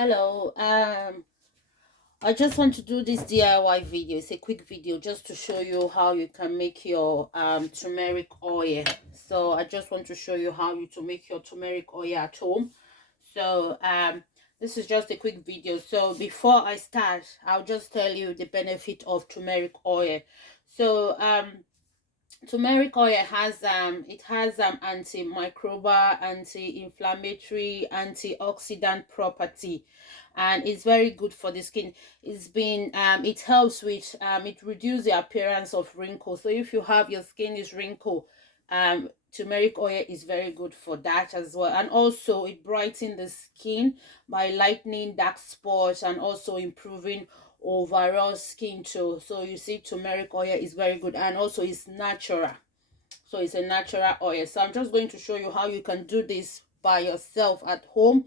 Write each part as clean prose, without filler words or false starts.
Hello. I just want to do this DIY video. It's a quick video just to show you how you can make your turmeric oil. So I just want to show you how you to make your turmeric oil at home. So this is just a quick video. So before I start, I'll just tell you the benefit of turmeric oil. So turmeric oil has antimicrobial, anti-inflammatory, antioxidant property, and it's very good for the skin. It helps with it reduces the appearance of wrinkles. So if you have your skin is wrinkle, turmeric oil is very good for that as well. And also it brightens the skin by lightening dark spots and also improving overall skin tone. So you see, turmeric oil is very good, and also it's natural. So it's a natural oil. So I'm just going to show you how you can do this by yourself at home,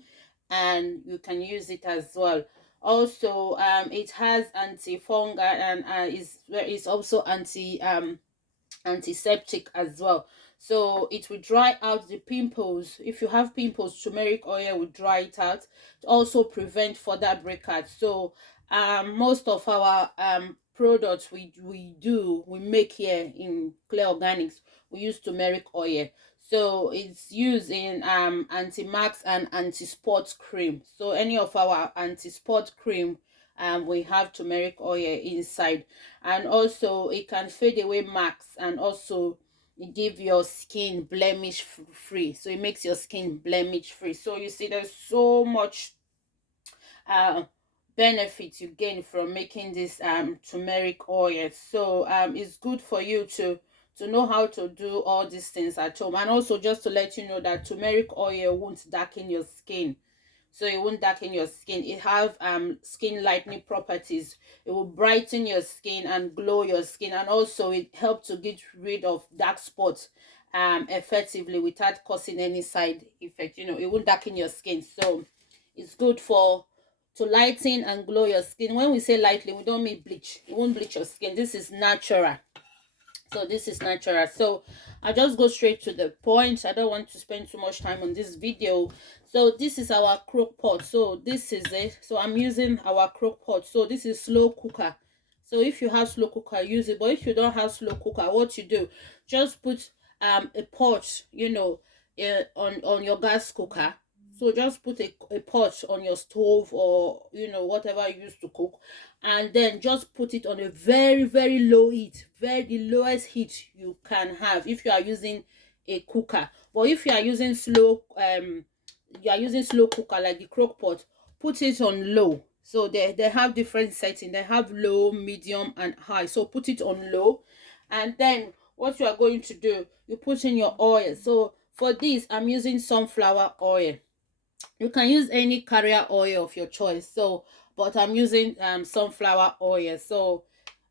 and you can use it as well. Also it has antifungal, and is also antiseptic as well. So it will dry out the pimples. If you have pimples, turmeric oil will dry it out, to also prevent further breakouts. So most of our products we make here in Clear Organics, we use turmeric oil. So it's used in anti-max and anti-spot cream. So any of our anti-spot cream, we have turmeric oil inside. And also it can fade away marks, and also it give your skin blemish free. So it makes your skin blemish free. So you see, there's so much uh benefits you gain from making this turmeric oil. So it's good for you to know how to do all these things at home. And also, just to let you know that turmeric oil won't darken your skin. So it won't darken your skin. It have skin lightening properties. It will brighten your skin and glow your skin, and also it helps to get rid of dark spots effectively without causing any side effect. It won't darken your skin. So it's good for to lighten and glow your skin. When we say lightly, we don't mean bleach. It won't bleach your skin. This is natural. So this is natural. So I just go straight to the point. I don't want to spend too much time on this video. So this is our crock pot. So this is it. So I'm using our crock pot. So this is slow cooker. So if you have slow cooker, use it. But if you don't have slow cooker, what you do, just put a pot, on your gas cooker. So just put a pot on your stove, or whatever you use to cook, and then just put it on a very very low heat, very the lowest heat you can have if you are using a cooker. But if you are using slow cooker like the crock pot, put it on low. So they have different settings. They have low, medium, and high. So put it on low, and then what you are going to do, you put in your oil. So for this, I'm using sunflower oil. You can use any carrier oil of your choice. So but I'm using sunflower oil. So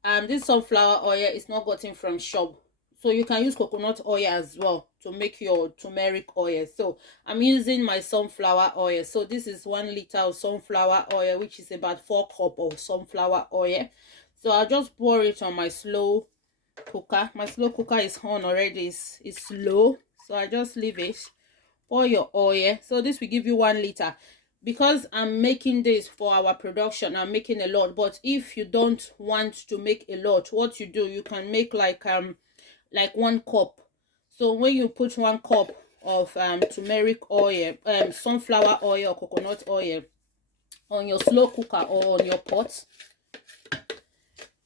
this sunflower oil is not gotten from shop. So you can use coconut oil as well to make your turmeric oil. So I'm using my sunflower oil. So this is 1 liter of sunflower oil, which is about 4 cups of sunflower oil. So I'll just pour it on my slow cooker. My slow cooker is on already. It's low. So I just leave it. Pour your oil. So this will give you 1 liter. Because I'm making this for our production, I'm making a lot. But if you don't want to make a lot, what you do, you can make like 1 cup. So when you put 1 cup of turmeric oil, sunflower oil or coconut oil on your slow cooker or on your pot,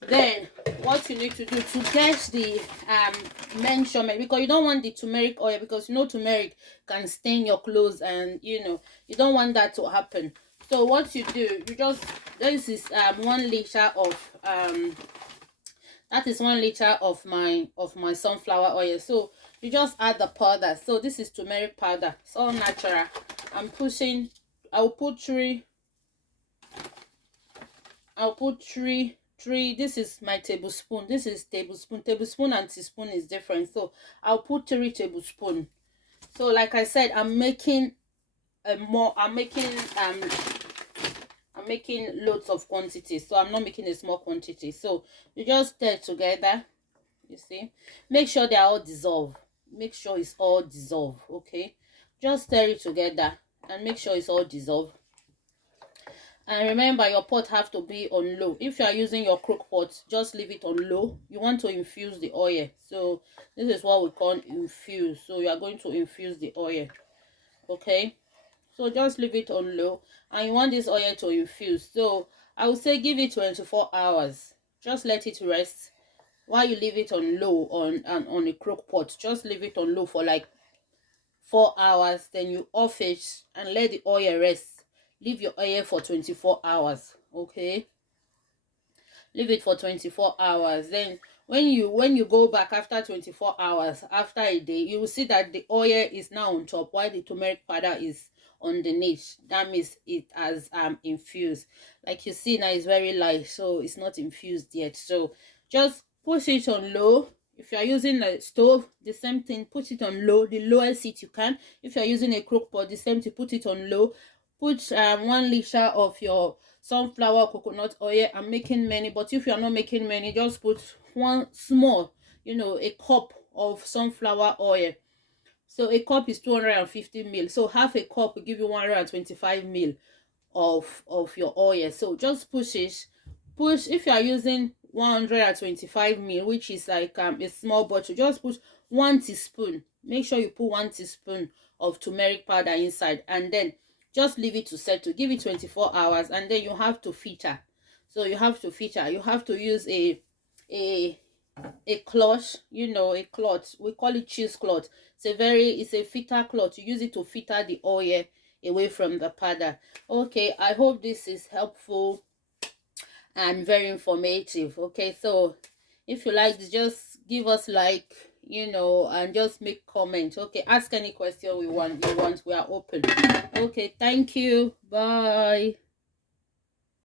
then what you need to do to get the measurement, because you don't want the turmeric oil, because turmeric can stain your clothes, and you don't want that to happen. So what you do, you just, this is 1 liter of that is 1 liter of my sunflower oil. So you just add the powder. So this is turmeric powder. It's all natural. I'll put three. This is my tablespoon. This is tablespoon and teaspoon is different. So I'll put 3 tablespoons. So like I said, I'm making loads of quantity, so I'm not making a small quantity. So you just stir together. You see, make sure they are all dissolved. Make sure it's all dissolved. Okay, just stir it together and make sure it's all dissolved. And remember, your pot have to be on low. If you are using your crock pot, just leave it on low. You want to infuse the oil. So this is what we call infuse. So you are going to infuse the oil. Okay, so just leave it on low, and you want this oil to infuse. So I would say give it 24 hours. Just let it rest while you leave it on low on a crock pot. Just leave it on low for like 4 hours. Then you off it and let the oil rest. Leave your oil for 24 hours. Okay, leave it for 24 hours. Then when you go back after 24 hours, after a day, you will see that the oil is now on top while the turmeric powder is underneath. That means it has infused. Like you see now, it's very light, so it's not infused yet. So just push it on low. If you are using a stove, the same thing, put it on low, the lowest heat you can. If you are using a crock pot, the same thing, put it on low. Put 1 liter of your sunflower coconut oil. I'm making many, but if you are not making many, just put one small, a cup of sunflower oil. So a cup is 250 ml, so half a cup will give you 125 ml of your oil. So just push. If you are using 125 ml, which is like a small bottle, just put 1 teaspoon. Make sure you put 1 teaspoon of turmeric powder inside, and then just leave it to settle. Give it 24 hours, and then you have to filter. So you have to filter. You have to use a cloth, a cloth. We call it cheesecloth. It's a filter cloth. You use it to filter the oil away from the powder. Okay, I hope this is helpful and very informative. Okay, so if you like this, just give us like, and just make comment. Okay, ask any question we want. We are open. Okay, thank you. Bye.